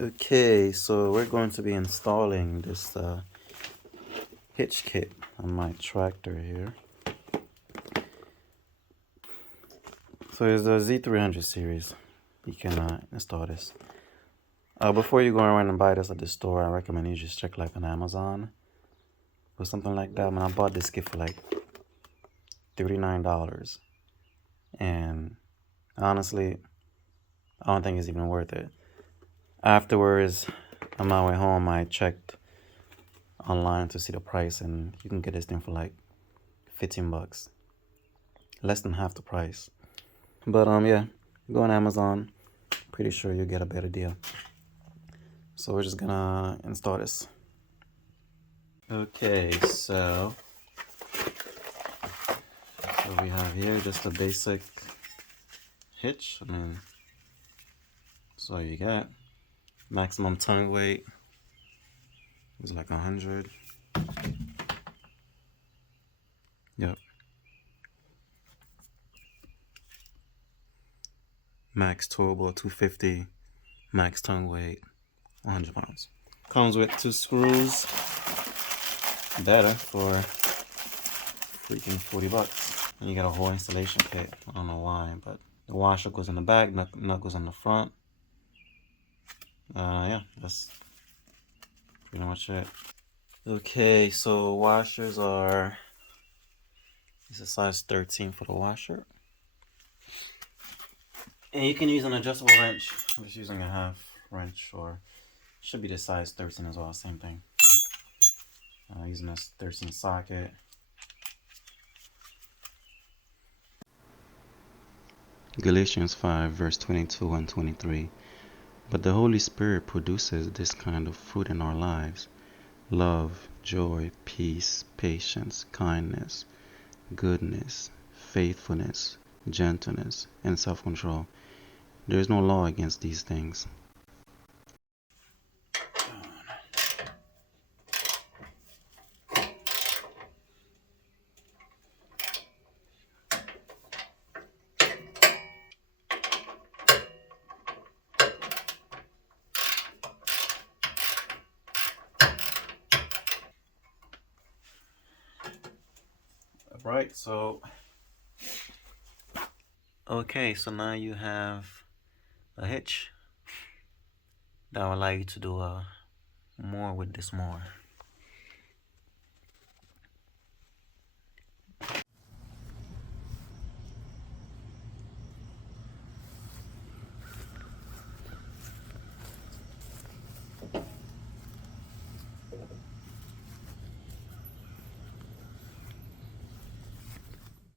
Okay, so we're going to be installing this hitch kit on my tractor here. So it's the Z300 series. You can install this. Before you go around and buy this at the store, I recommend you just check like on Amazon or something like that. I bought this kit for like $39, and honestly, I don't think it's even worth it. Afterwards, on my way home, I checked online to see the price, and you can get this thing for like 15 bucks, less than half the price. But yeah, go on Amazon, pretty sure you'll get a better deal. So we're just gonna install this. Okay, so we have here just a basic hitch. So you got maximum tongue weight is like 100. Yep. Max turbo 250, max tongue weight 100 pounds. Comes with 2 screws. Better for freaking 40 bucks. And you get a whole installation kit. I don't know why, but the washer goes in the back, nut goes in the front. Yeah, that's pretty much it. Okay, so washers are, it's a size 13 for the washer. And you can use an adjustable wrench. I'm just using a half wrench, or should be the size 13 as well, same thing. Using a 13 socket. Galatians 5 verse 22 and 23. But the Holy Spirit produces this kind of fruit in our lives: love, joy, peace, patience, kindness, goodness, faithfulness, gentleness, and self-control. There is no law against these things. Right, so okay, so now you have a hitch that will allow you to do more with this more.